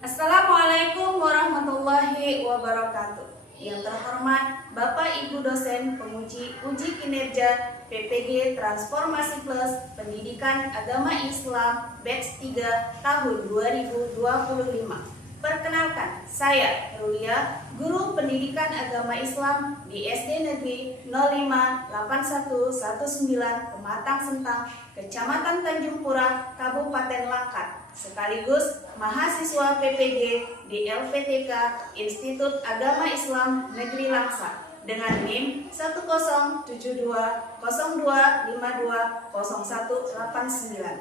Assalamualaikum warahmatullahi wabarakatuh. Yang terhormat Bapak Ibu dosen penguji uji kinerja PPG Transformasi Plus Pendidikan Agama Islam batch 3 tahun 2025. Perkenalkan, saya Rulia, Guru Pendidikan Agama Islam di SD Negeri 058119 Pematang Sentang, Kecamatan Tanjung Pura, Kabupaten Langkat, sekaligus mahasiswa PPG di LPTK Institut Agama Islam Negeri Langsa dengan NIM 1072025200189.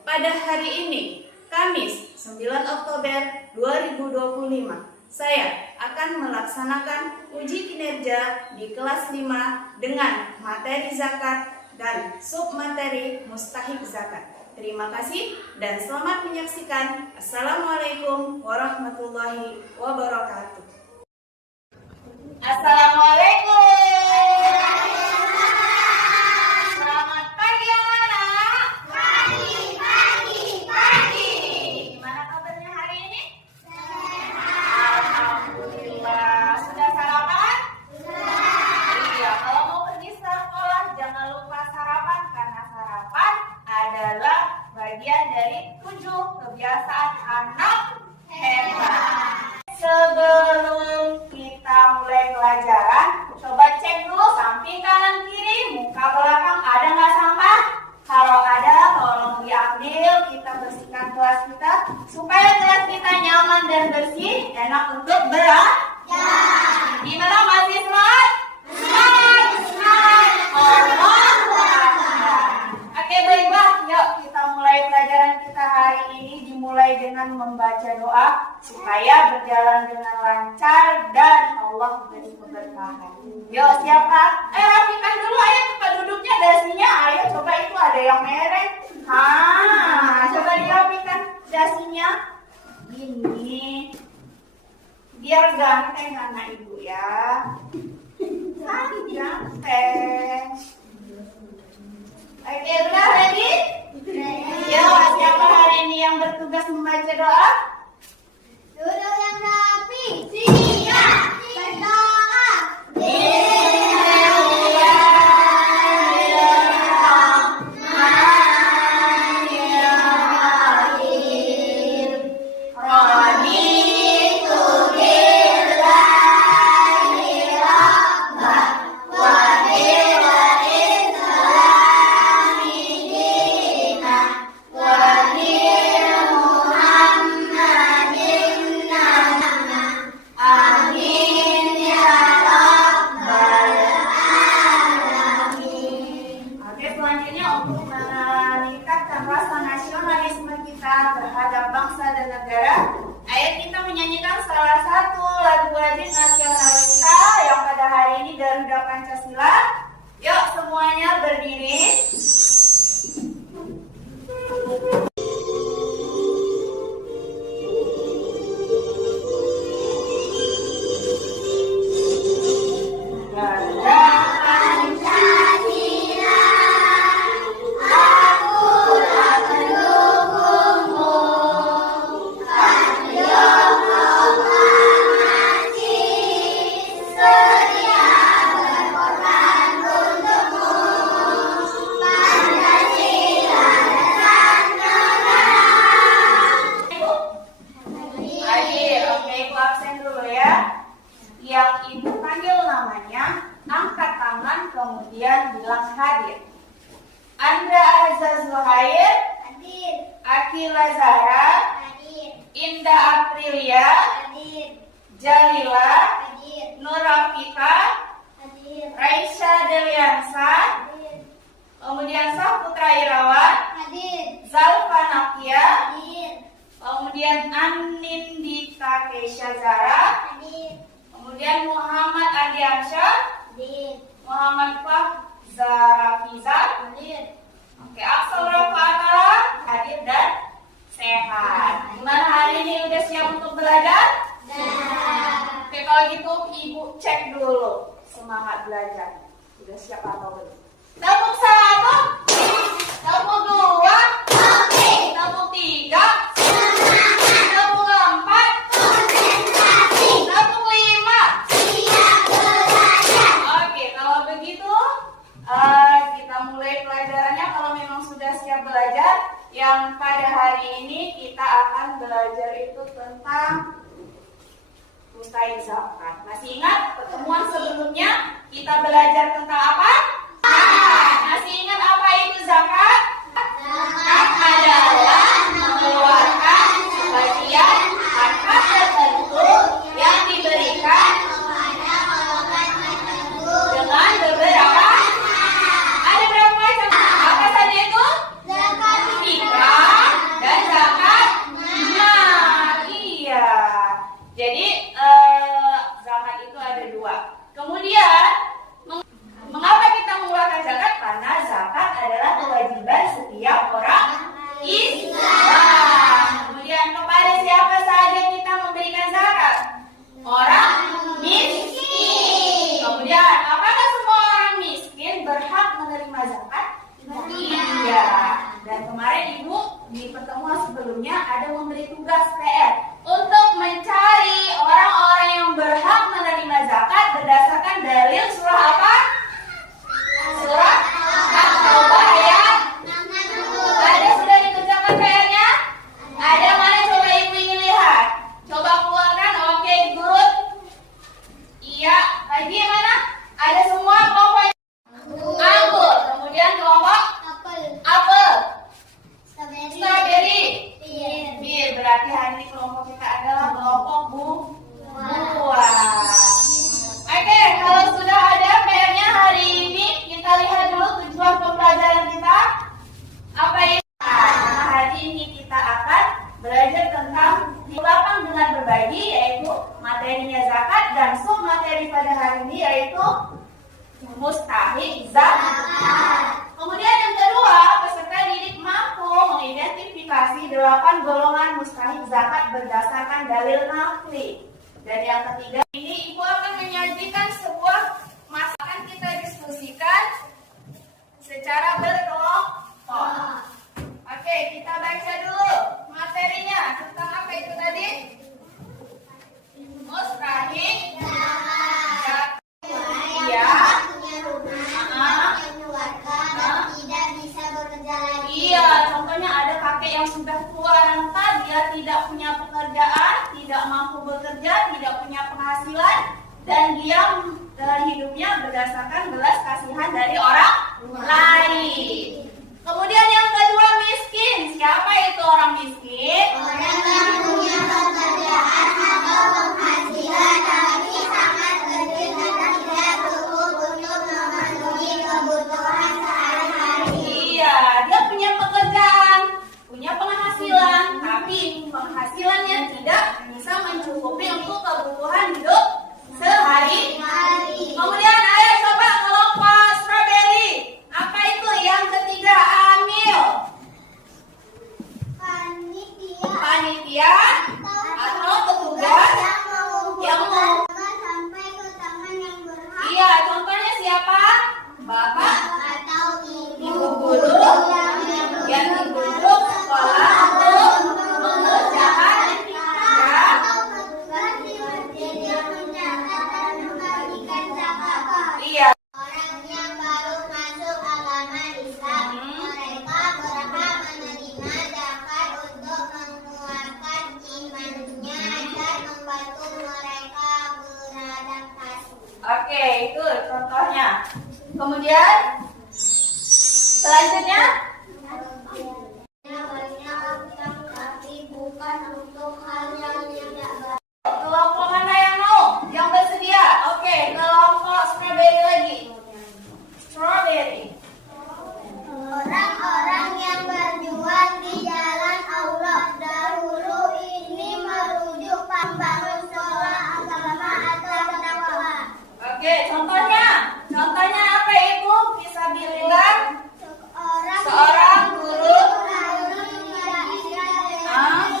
Pada hari ini, Kamis 9 Oktober 2025, saya akan melaksanakan uji kinerja di kelas 5 dengan materi zakat dan submateri mustahik zakat. Terima kasih dan selamat menyaksikan. Assalamualaikum warahmatullahi wabarakatuh. Assalamualaikum. Selamat pagi anak-anak. Pagi. Gimana kabarnya hari ini? Alhamdulillah. Sudah sarapan? Iya, kalau mau pergi sekolah jangan lupa sarapan, karena sarapan adalah bagian dari 7 kebiasaan anak hebat. Sebelum kita mulai pelajaran, coba cek dulu samping kanan kiri, muka belakang ada nggak sampah? Kalau ada, tolong diambil, kita bersihkan kelas kita supaya kelas kita nyaman dan bersih, enak untuk belajar. Gimana masih semangat? Semangat. Oke, baiklah, yuk kita mulai pelajaran kita hari ini. Dimulai dengan membaca doa supaya berjalan dengan lancar dan Allah beri keberkahan. Yuk, siapa? Rapikan dulu, ayo tempat duduknya, dasinya. Ayo, coba itu ada yang merah. Coba dirapikan dasinya. Ini biar ganteng anak ibu ya. Ganteng. Oke, udah ready? Ya, siapa hari ini yang bertugas membaca doa? Duduk yang rapi, siap, berdoa. Terhadap bangsa dan negara, ayo kita menyanyikan salah satu lagu wajib nasional kita yang pada hari ini Garuda Pancasila. Yuk semuanya berdiri. Yang ibu panggil namanya, angkat tangan kemudian bilang hadir. Andra Azza Zuhair, Hadir. Akila Zahra, Hadir. Indah Aprilia, Hadir. Jalila, Hadir. Nur Rafika, Hadir. Raisya Deliansa, Hadir. kemudian Saputra Irawan, Hadir. Zalfa Nakia, Hadir. kemudian Anindita Keisha Zara, Hadir. kemudian Muhammad Adiansyah, Hadir. Muhammad Fahzara Fiza. Hadir. Oke, Aksal Rafatah hadir dan sehat. Gimana hari ini, udah siap untuk belajar? Oke, kalau gitu ibu cek dulu semangat belajar. Udah siap atau belum? Tepuk 1, tepuk 2, tepuk 3, tepuk 4, belajar yang pada hari ini kita akan belajar itu tentang mustahik zakat. Masih ingat pertemuan sebelumnya kita belajar tentang apa? Masih ingat apa itu zakat? Zakat adalah mengeluarkan sebagian harta tertentu yang diberikan dengan beberapa. Ada berapa macam? Apa saja itu? Zakat Fitrah dan zakat mal. Iya. Jadi zakat itu ada dua. Kemudian mengapa kita mengeluarkan zakat? Karena zakat adalah kewajiban setiap orang Islam. Kemudian kepada siapa saja kita memberikan zakat? Orang miskin. Kemudian apakah semua orang miskin berhak menerima zakat? Iya. Dan kemarin Ibu di pertemuan sebelumnya ada memberi tugas PR untuk mencari orang-orang yang berhak menerima zakat berdasarkan dalil surah apa? Surah At-Taubah ayat. Ada sudah dikerjakan PR-nya? Ada mana coba Ibu ingin lihat? Coba keluarkan. Oke, good. Iya. Lagi mana? Ada semua kelompok anggur. Kemudian kelompok apel, strawberry, bir. Berarti hari ini kelompok kita adalah kelompok buah. Oke, kalau sudah ada PR-nya hari ini, kita lihat dulu tujuan pembelajaran kita. Apa itu? Nah, hari ini kita akan belajar tentang lapang dengan berbagi, yaitu materinya zakat, dan sub materi pada hari ini yaitu mustahik zakat. Kemudian yang kedua, peserta didik mampu mengidentifikasi 8 golongan mustahik zakat berdasarkan dalil naqli. Dan yang ketiga, ini Ibu akan menyajikan sebuah masakan kita diskusikan secara berkelompok. Oke, kita baca dulu materinya tentang apa itu tadi? Mustahik zakat. Iya. Iya, contohnya ada kakek yang sudah tua renta, dia tidak punya pekerjaan, tidak mampu bekerja, tidak punya penghasilan, dan dia hidupnya berdasarkan belas kasihan dari orang lain. Kemudian yang kedua, miskin. Siapa itu orang miskin? Orang yang punya pekerjaan atau penghasilan tapi sangat kecil dan tidak cukup untuk memenuhi kebutuhan sehari-hari. Iya, dia punya pekerjaan, punya penghasilan, tapi penghasilannya tidak bisa mencukupi untuk kebutuhan hidup sehari-hari. Kemudian ayo coba kelompok strawberry. Apa itu yang ketiga? Amil. Panitia atau petugas yang mau. Sampai ke tangan yang berhak Iya, contohnya siapa? Bapak, atau ibu guru yang ditunjuk sekolah untuk mengerjakan ya. petugas di masjid yang mencatat dan membagikan zakat. Iya. Orang yang baru masuk agama Islam, mereka berhak menerima zakat untuk menguatkan imannya dan membantu mereka beradaptasi. Oke, itu contohnya. Kemudian selanjutnya Tapi bukan untuk hal yang tidak baik. kelompok mana yang mau? Yang bersedia? Oke, kelompok strawberry lagi. Strawberry. Orang-orang yang berjuang di jalan Allah dahulu ini merujuk pembangun sekolah agama atau dakwah. Oke, contohnya. Contohnya apa itu? Fisabilillah. Seorang guru.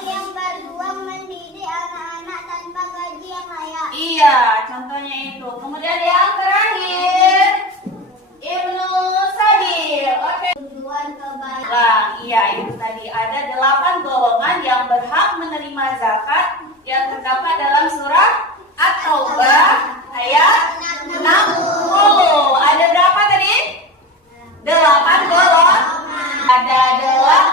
Yang berjuang mendidik anak-anak tanpa gaji yang layak. Iya, contohnya itu. Kemudian yang terakhir, Ibnu Sabil. Oke. Tujuan kebaikan. Nah, iya itu tadi ada 8 golongan yang berhak menerima zakat yang terdapat dalam surah At-Taubah ayat 60. Ada berapa tadi? 8 golongan. Ada 8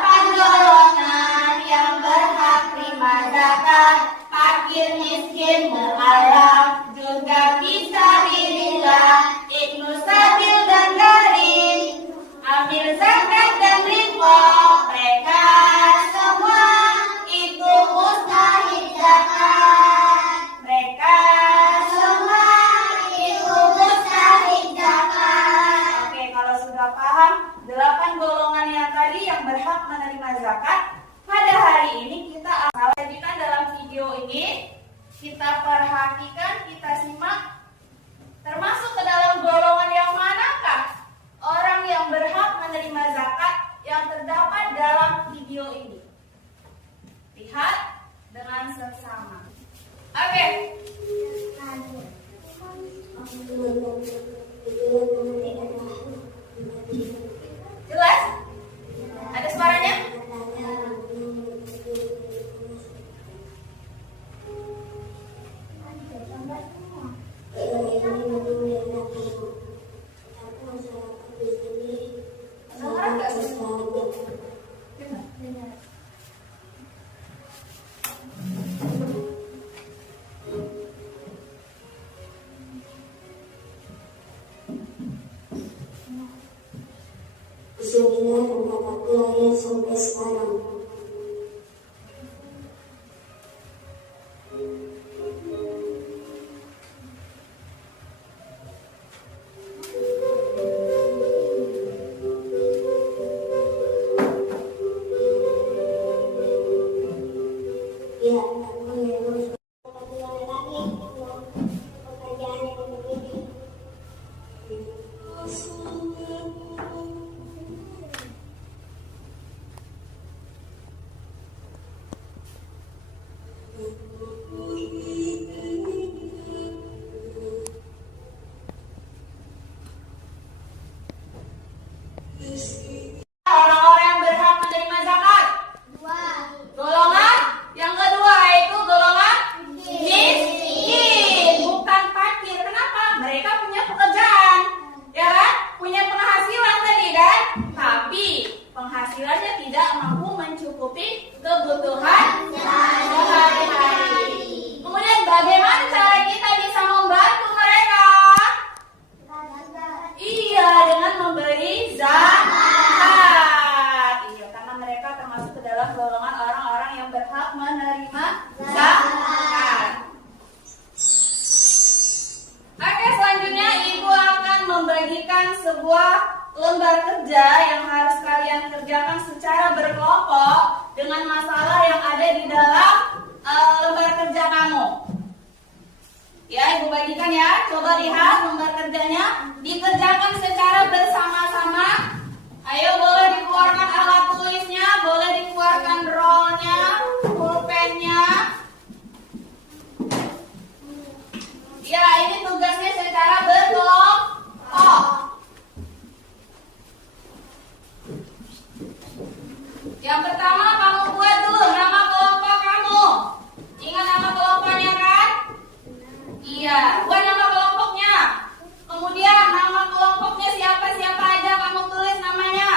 zakat. Pada hari ini kita sajikan dalam video ini, kita perhatikan, kita simak, termasuk ke dalam golongan yang manakah orang yang berhak menerima zakat yang terdapat dalam video ini. Lihat dengan seksama. Oke. Jelas? Ada suaranya? Bismillah dan kataku lahir sampai sekarang. Ya, aku memang pekerjaan lagi, pekerjaan yang begini. Orang-orang yang berhak menerima zakat. Golongan yang kedua yaitu golongan miskin, bukan fakir. Kenapa? Mereka punya pekerjaan, ya kan? Punya penghasilan tadi kan? Tapi penghasilannya tidak mampu mencukupi kebutuhan sehari-hari. Kemudian bagaimana cara kita bisa membantu mereka? Iya, dengan memberi zakat. Iya, karena mereka termasuk ke dalam golongan orang-orang yang berhak menerima zakat. Oke, selanjutnya Ibu akan membagikan sebuah lembar kerja yang harus kalian kerjakan secara berkelompok dengan masalah yang ada di dalam lembar kerja kamu. Ya, Ibu bagikan ya. Coba lihat lembar kerjanya. Dikerjakan secara bersama-sama. Ayo, boleh dikeluarkan alat tulisnya, boleh dikeluarkan rollnya, pulpennya. Ya, ini tugasnya secara berkelompok. Yang pertama kamu buat dulu nama kelompok kamu. Ingat nama kelompoknya kan? Iya, buat nama kelompoknya. Kemudian nama kelompoknya siapa-siapa aja kamu tulis namanya.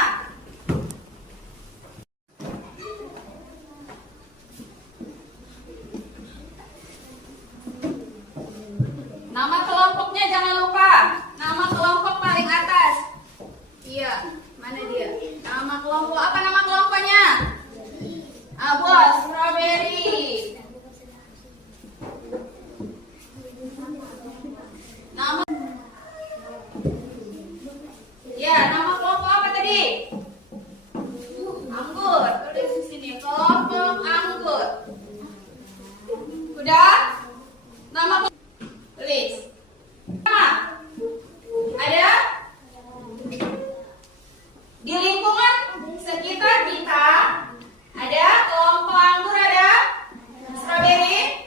Nama kelompoknya jangan lupa. Nama kelompok paling atas. Iya, mana dia? Nama kelompok, apa nama kelompoknya? Bos, strawberry. Nama nama kelompok apa tadi? Anggur. Tulis di sini kelompok anggur. Udah? Nama tulis. Nama ada di lingkungan sekitar kita. Ada kelompok anggur, ada strawberry.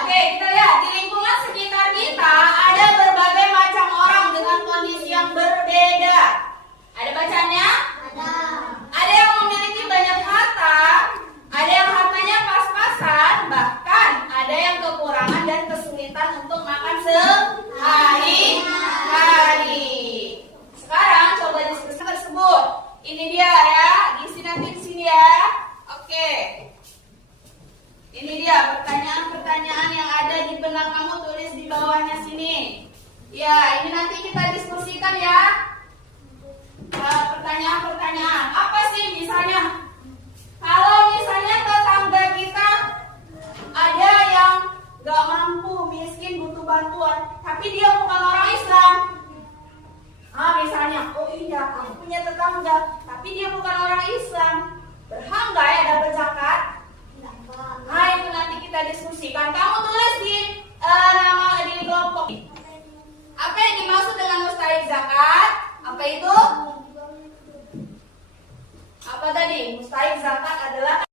Oke, kita lihat di lingkungan sekitar kita ada berbagai macam orang dengan kondisi yang berbeda. Ada bacanya? Ada yang memiliki banyak harta, ada yang hartanya pas-pasan, bahkan ada yang kekurangan dan kesulitan untuk makan sehari-hari. Sekarang coba diskusi tersebut. Ini dia ya, diisi nanti di sini ya. Oke. Ini dia pertanyaan-pertanyaan yang ada di benak kamu, tulis di bawahnya sini. Ya, ini nanti kita diskusikan ya. Pertanyaan-pertanyaan. Apa sih misalnya? Kalau misalnya tetangga kita ada yang gak mampu, miskin, butuh bantuan, tapi dia bukan orang Islam. Misalnya, oh iya, aku punya tetangga, tapi dia bukan orang Islam. Berhak distribusikan. Kamu tulis di nama di kelompok. Apa yang dimaksud dengan mustahik zakat? Apa itu? Apa tadi? Mustahik zakat adalah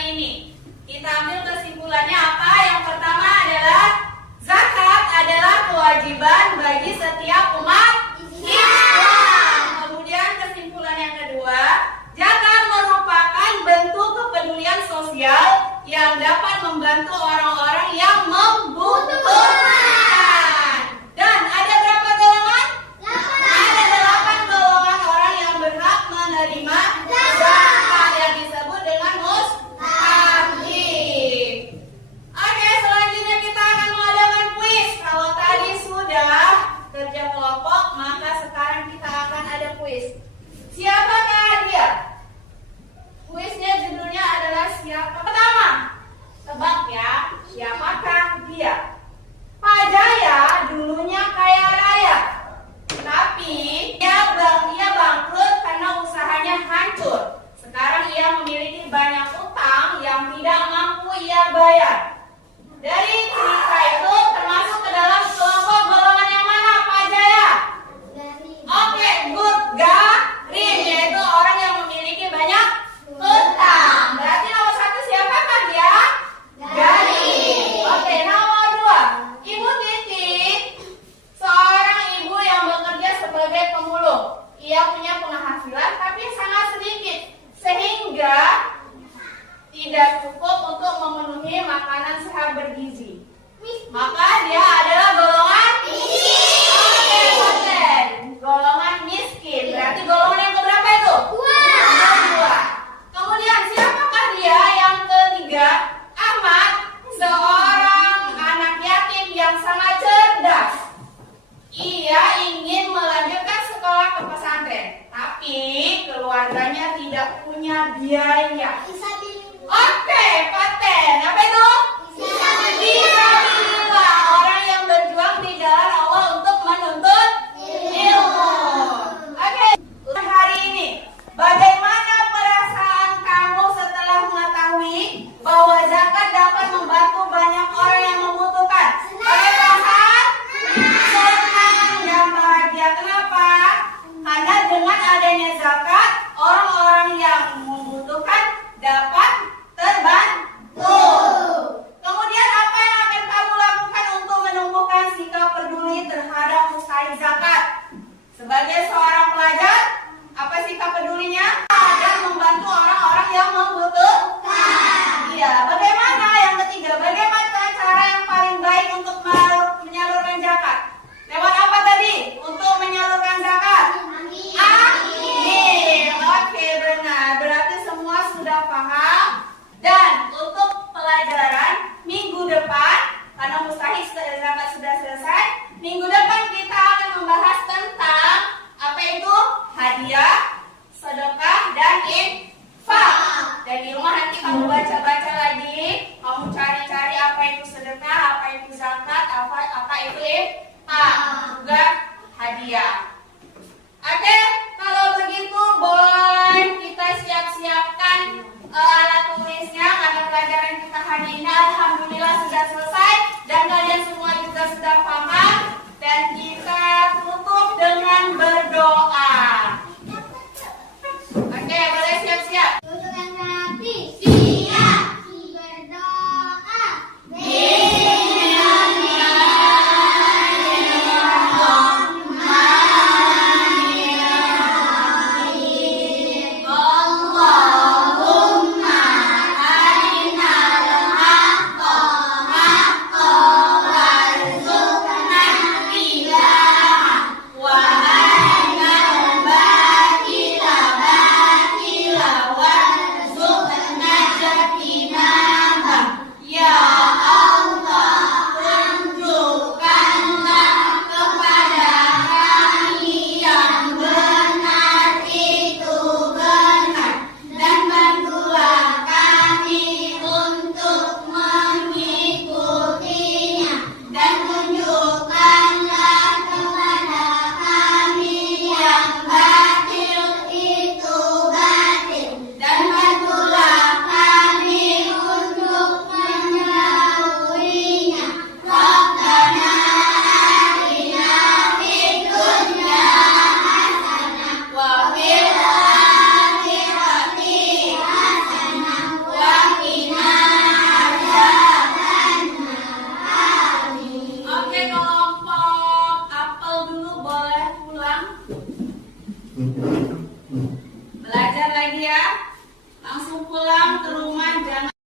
hari ini. Kita ambil kesimpulannya apa? Yang pertama adalah zakat adalah kewajiban bagi setiap umat Islam. Kemudian kesimpulan yang kedua, zakat merupakan bentuk kepedulian sosial yang dapat membantu orang-orang yang membutuhkan. Dan ada berapa golongan? Ada 8 golongan orang yang berhak menerima zakat yang disebut dengan mustahik. Oke, selanjutnya kita akan mengadakan kuis. Kalau tadi sudah kerja kelompok, maka sekarang kita akan ada kuis. Siapakah dia? Kuisnya judulnya adalah siapa? Pertama, tebak ya, siapakah dia? Pak Jaya dulunya kaya raya, tapi ia bangkrut karena usahanya hancur. Sekarang ia memiliki banyak utang yang tidak mampu ia bayar. Dari cerita itu termasuk ke dalam kelompok golongan yang mana, Pak Jaya? Oke, good. Garim, yaitu orang yang memiliki banyak utang. Berarti nomor 1 siapakah dia? Garim. Oke, nomor 2, Ibu Titi, seorang ibu yang bekerja sebagai pemulung. Ia punya penghasilan tapi sangat sedikit, sehingga tidak cukup untuk memenuhi makanan sehat bergizi. Maka dia adalah golongan miskin. Oke, konten. Golongan miskin. Berarti golongan yang keberapa itu? Yang kedua. Kemudian siapakah dia? Yang ketiga, Ahmad, seorang anak yatim yang sangat cerdas. Ia ingin melanjutkan sekolah ke pesantren, tapi keluarganya tidak punya biaya. Oke, paten. Apa itu? Fisabilillah, orang yang berjuang di jalan Allah untuk menuntut ilmu. Oke, hari ini bagaimana perasaan kamu setelah mengetahui bahwa zakat dapat membantu banyak orang yang membutuhkan? Perasaan senang dan bahagia. Kenapa? Karena dengan adanya zakat, orang-orang yang membutuhkan dapat terbantu. Kemudian apa yang akan kamu lakukan untuk menumbuhkan sikap peduli terhadap mustahik zakat? Sebagai seorang pelajar, apa sikap pedulinya? Dan membantu orang-orang yang membutuhkan. Iya, bagaimana? Yang ketiga, bagaimana cara yang paling baik untuk menyalurkan zakat? Lewat apa tadi? Untuk menyalurkan zakat? Amin. Oke, benar. Berarti semua sudah paham. Dan untuk pelajaran minggu depan, karena mustahik zakat sudah selesai, minggu depan kita akan membahas tentang apa itu hadiah, sedekah, dan infak. Dan di rumah nanti kamu baca-baca lagi, kamu cari-cari apa itu sedekah, apa itu zakat, apa itu infak, juga hadiah. Oke, kalau begitu boleh kita siap-siapkan alat tulisnya karena pelajaran kita hari ini